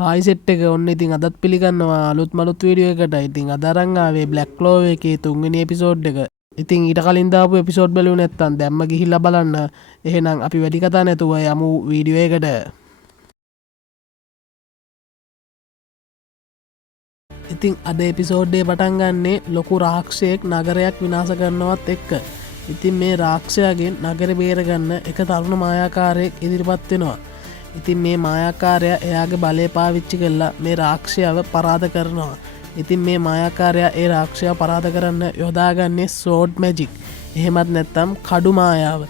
ආයි සෙට් එක ඔන්න ඉතින් අදත් පිළිගන්නවා අලුත් මලුත් වීඩියෝ එකට. ඉතින් අද අරන් ආවේ බ්ලැක් ක්ලෝවර් එකේ 3 වෙනි එපිසෝඩ් එක. ඉතින් ඊට කලින් දාපු එපිසෝඩ් බලුවේ නැත්නම් දැම්ම ගිහිල්ලා බලන්න. එහෙනම් අපි වැඩි කතා නැතුව යමු වීඩියෝ එකට. ඉතින් අද එපිසෝඩ් එක පටන් ගන්නේ ලොකු රාක්ෂයෙක් නගරයක් විනාශ කරනවත් එක්ක. ඉතින් මේ රාක්ෂයාගෙන් නගරය බේරගන්න එක තරුණ මායාකාරයෙක් ඉදිරිපත් වෙනවා. ඉතින් මේ මායාකාරයා එයාගේ බලය පාවිච්චි කරලා මේ රාක්ෂයව පරාද කරනවා. ඉතින් මේ මායාකාරයා ඒ රාක්ෂයා පරාද කරන්න යොදාගන්නේ සෝඩ් මැජික්. එහෙමත් නැත්තම් කඩු මායාව.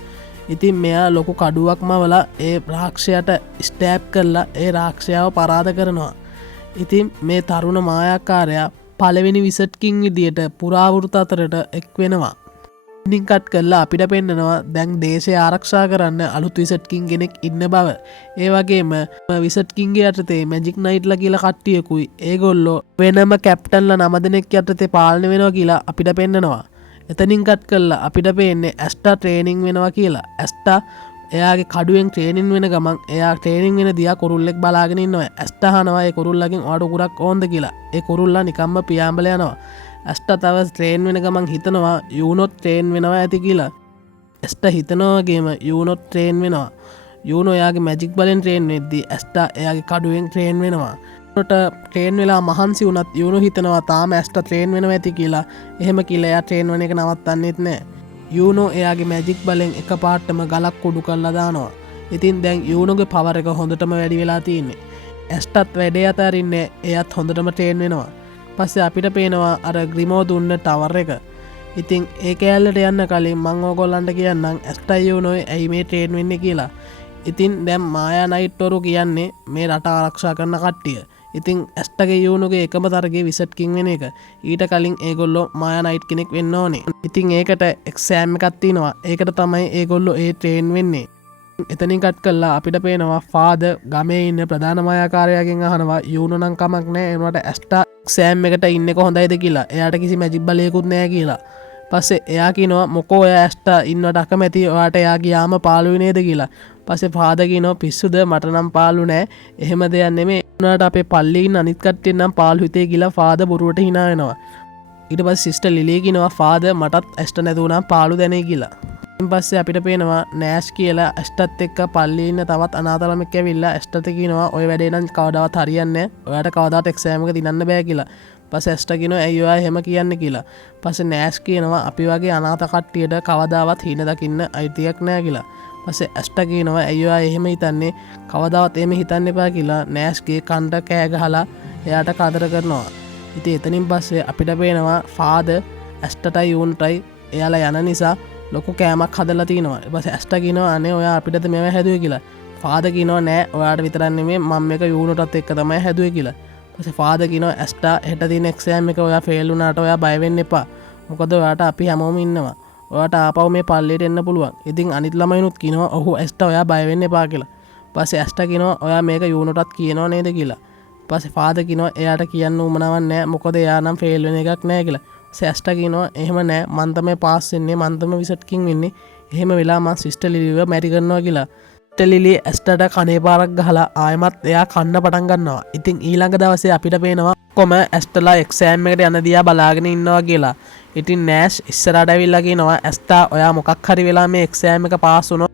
ඉතින් මෙයා ලොකු කඩුවක් මවලා ඒ රාක්ෂයට ස්ටෑප් කරලා ඒ රාක්ෂයාව පරාද කරනවා. ඉතින් මේ තරුණ මායාකාරයා පළවෙනි විසට් කිං විදියට පුරාවෘත අතරට එක් වෙනවා. ඉතින් කට් කරලා අපිට පෙන්නනවා දැන් දේශය ආරක්ෂා කරන්න අලුත් විසට් කිං කෙනෙක් ඉන්න බව. ඒ වගේම විසට් කිංගේ යටතේ මැජික් නයිට්ලා කියලා කට්ටියකුයි ඒගොල්ලෝ වෙනම කැප්ටන්ලා 9 දෙනෙක් යටතේ පාලනය වෙනවා කියලා අපිට පෙන්නනවා. එතනින් කට් කරලා අපිට පේන්නේ ඇස්ටා ට්‍රේනින් වෙනවා කියලා. ඇස්ටා එයාගේ කඩුවෙන් ට්‍රේනින් වෙන ගමන් එයා ට්‍රේනින් වෙන දිහා කුරුල්ලෙක් බලාගෙන ඉන්නවා. ඇස්ටා අහනවා ඒ කුරුල්ලගෙන් ඔයාට උගුරක් ඕන්ද කියලා. ඒ කුරුල්ලා නිකම්ම පියාඹල යනවා. ඇස්ටා තව ට්‍රේන් වෙන ගමන් හිතනවා යූනොත් ට්‍රේන් වෙනවා ඇති කියලා. ඇස්ටා හිතනවාගේම යූනොත් ට්‍රේන් වෙනවා. යූනෝ එයාගේ මැජික් බලෙන් ට්‍රේන් වෙද්දී ඇස්ටා එයාගේ කඩුවෙන් ට්‍රේන් වෙනවා. ට්‍රේන් වෙලා මහන්සි වුණත් යූනෝ හිතනවා තාම ඇස්ටා ට්‍රේන් වෙනවා ඇති කියලා. එහෙම කියලා එයා ට්‍රේන් වෙන එක නවත්තන්නෙත් නැහැ. යූනෝ එයාගේ මැජික් බලෙන් එකපාරටම ගලක් කුඩු කරලා දානවා. ඉතින් දැන් යූනෝගේ පවර් එක හොඳටම වැඩි වෙලා තියෙන්නේ. ඇස්ටාත් වැඩේ අතරින්නේ එයාත් හොඳටම ට්‍රේන් වෙනවා. පස්සේ අපිට පේනවා අර ග්‍රිමෝ දුන්න ටවර් එක. ඉතින් ඒ කෑල්ලට යන්න කලින් මං ඕගොල්ලන්ට කියන්නම් ඇස්ටා යූනෝයි ඇයි මේ ට්‍රේන් වෙන්නේ කියලා. ඉතින් දැන් මායා නයිට්වරු කියන්නේ මේ රට ආරක්ෂා කරන කට්ටිය. ඉතින් ඇස්ටාගේ යූනෝගේ එකම තරගේ විසට් කිං වෙන එක. ඊට කලින් ඒගොල්ලෝ මායා නයිට් කෙනෙක් වෙන්න ඕනේ. ඉතින් ඒකට එක්සෑම් එකක් තියෙනවා. ඒකට තමයි ඒගොල්ලෝ ඒ ට්‍රේන් වෙන්නේ. එතනින් කට් කළා අපිට පේනවා ෆාදර් ගමේ ඉන්න ප්‍රධාන මායාකාරයාගෙන් අහනවා යූනෝ නම් කමක් නැහැ එනවාට ඇස්ටා එක්සෑම් එකට ඉන්නක හොඳයිද කියලා. එයාට කිසි මැජික් බලයකුත් නැහැ කියලා. පස්සේ එයා කියනවා මොකෝ ඔයා ඇස්ටා ඉන්නවට අකමැති ඔයාට එයා ගියාම පාළුවේ නේද කියලා. පස්සේ ෆාදර් කියනවා පිස්සුද මට නම් පාළු නැහැ. එහෙම දෙයක් නෙමෙයි. උනාට අපේ පල්ලියේ ඉන්න අනිත් කට්ටිය නම් පාළු හිතේ කියලා ෆාදර් බොරුවට hina වෙනවා. ඊට පස්සේ සිස්ටර් ලිලි කියනවා ෆාදර් මටත් ඇස්ටා නැතුණා පාළු දැනේ කියලා. පස්සේ අපිට පේනවා නෑෂ් කියලා ඇස්ටත් එක්ක පල්ලියේ ඉන්න තවත් අනාථ ළමෙක් ඇවිල්ලා ඇස්ටට කියනවා ඔය වැඩේ නම් කවදාවත් හරියන්නේ නැහැ. ඔයාට කවදාවත් එක්සෑම් එක දිනන්න බෑ කියලා. පස්සේ ඇස්ටා කියනවා ඇයි ඔයා එහෙම කියන්නේ කියලා. පස්සේ නෑෂ් කියනවා අපි වගේ අනාථ කට්ටියට කවදාවත් හීන දකින්න අයිතියක් නැහැ කියලා. පස්සේ ඇස්ටා කියනවා ඇයි ඔයා එහෙම හිතන්නේ කවදාවත් එහෙම හිතන්න එපා කියලා නෑෂ්ගේ කන්ට කෑ ගහලා එයාට කදර කරනවා. ඉතින් එතනින් පස්සේ අපිට පේනවා ෆාදර් ඇස්ටටයි යූන්ටයි එයාලා යන නිසා ලොකු කෑමක් හදලා තිනවා. ඊපස්සේ ඇස්ටා කියනවා අනේ ඔයා අපිටද මේව හැදුවේ කියලා. ෆාදර් කියනවා නෑ ඔයාට විතරක් නෙමෙයි මම මේක යූනෝටත් එක්ක තමයි හැදුවේ කියලා. ඊපස්සේ ෆාදර් කියනවා ඇස්ටා හෙට දින එක්සෑම් එක ඔයා ෆේල් වුණාට ඔයා බය වෙන්න එපා. මොකද ඔයාට අපි හැමෝම ඉන්නවා. ඔයාට ආපහු මේ පල්ලියට එන්න පුළුවන්. ඉතින් අනිත් ළමයිනුත් කියනවා ඔහු ඇස්ටා ඔයා බය වෙන්න එපා කියලා. ඊපස්සේ ඇස්ටා කියනවා ඔයා මේක යූනෝටත් කියනවා නේද කියලා. ඊපස්සේ ෆාදර් කියනවා එයාට කියන්න උවමනාවක් නෑ මොකද එයා නම් ෆේල් වෙන එකක් නෑ කියලා. ඇස්ටා කියනවා එහෙම නෑ මං තමයි පාස් වෙන්නේ මං තමයි විසට් කිං වෙන්නේ. එහෙම වෙලා මං සිස්ටර් ලිලිව මැරි කරනවා කියලා. සිස්ටර් ලිලි ඇස්ටාට කනේ පාරක් ගහලා ආයෙමත් එයා කන්න පටන් ගන්නවා. ඉතින් ඊළඟ දවසේ අපිට පේනවා කොම ඇස්ටලා එක්සෑම් එකට යන දිහා බලාගෙන ඉන්නවා කියලා. ඉතින් නෑෂ් ඉස්සරහට ඇවිල්ලා කියනවා ඇස්ටා ඔයා මොකක් හරි වෙලා මේ එක්සෑම් එක පාස් වුණොත්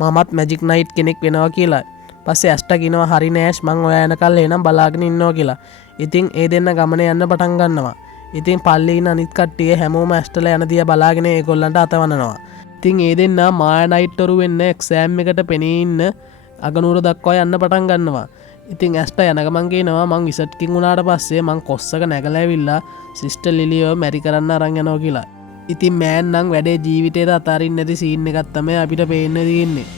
මමත් මැජික් නයිට් කෙනෙක් වෙනවා කියලා. පස්සේ ඇස්ටා කියනවා හරි නෑෂ් මං ඔයා එනකල් එනම් බලාගෙන ඉන්නවා කියලා. ඉතින් ඒ දෙන්න ගමනේ යන්න පටන් ගන්නවා. ඉතින් පල්ලියේ ඉන්න අනිත් කට්ටිය හැමෝම ඇස්ටලා යන දිහා බලාගෙන ඒගොල්ලන්ට අතවනනවා. ඉතින් ඒ දෙන්න මායා නයිට්වරු වෙන්න එක්සෑම් එකට පෙනී ඉන්න අගනුවර දක්වා යන්න පටන් ගන්නවා. ඉතින් ඇස්ටා යන ගමන් කියනවා මං විසට් කිං වුණාට පස්සේ මං කොස්සක නැගලා ඇවිල්ලා සිස්ටර් ලිලිව මැරි කරන්න අරන් යනවා කියලා. ඉතින් මෑන් නම් වැඩේ ජීවිතේට අතාරින්න නැති සීන් එකක් තමයි අපිට පේන්න තියෙන්නේ.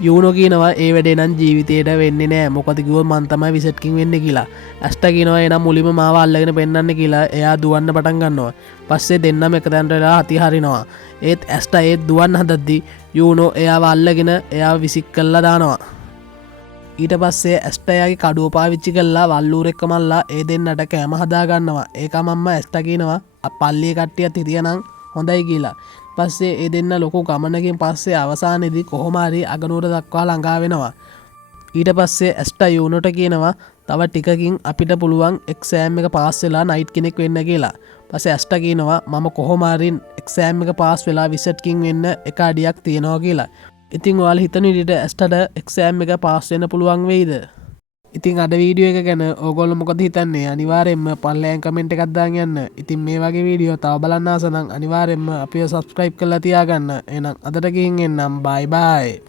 යූනෝ කියනවා ඒ වැඩේ නම් ජීවිතේට වෙන්නේ නෑ මොකද කිව්වොත් මං තමයි විසට් කිං වෙන්නේ කියලා. ඇස්ටා කියනවා එනම් මුලින්ම මාව අල්ලගෙන පෙන්නන්න කියලා එයා දුවන්න පටන් ගන්නවා. පස්සේ දෙන්නම එක තැනට වෙලා හති හරිනවා. ඒත් ඇස්ටා ඒත් දුවන්න හදද්දි යූනෝ එයාව අල්ලගෙන එයාව විසික් කරලා දානවා. ඊට පස්සේ ඇස්ටා එයාගේ කඩුව පාවිච්චි කරලා වල්ලූරෙක්ක මල්ලා ඒ දෙන්නට කෑම හදා ගන්නවා. ඒකමම්ම ඇස්ටා කියනවා පල්ලියේ කට්ටියත් හිටියනම් හොඳයි කියලා. පස්සේ ඒ දෙන්න ලොකු ගමනකින් පස්සේ අවසානයේදී කොහොම හරි අගනුවර දක්වා ළඟා වෙනවා. ඊට පස්සේ ඇස්ට යුනට කියනවා තව ටිකකින් අපිට පුළුවන් එක්සෑම් එක පාස් වෙලා නයිට් කෙනෙක් වෙන්න කියලා. පස ඇස්ට කියනවා මම කොහොමාරින් එක්සෑම් එක පාස් වෙලා විසට්කින් වෙන්න එක අඩියක් තියෙනවා කියලා. ඉතින් වාල් හිතන ඉට ඇස්ටට එක්සෑම් එක පාස් වෙන පුළුවන් වෙයිද. ඉතින් අද වීඩියෝ එක ගැන ඕගොල්ල මොකද හිතන්නේ අනිවාරෙන්ම පල්ලෑන් කමෙන්ට් එකක්දා යන්න. ඉතින් මේ වගේ වීඩියෝ තව බලන්නාසනම් අනිවාරෙන්ම අපිය සබස්ක්‍රයිබ් කරලා තියාගන්න. එනම් අදට ගිහින් එන්නම් බයි බයි.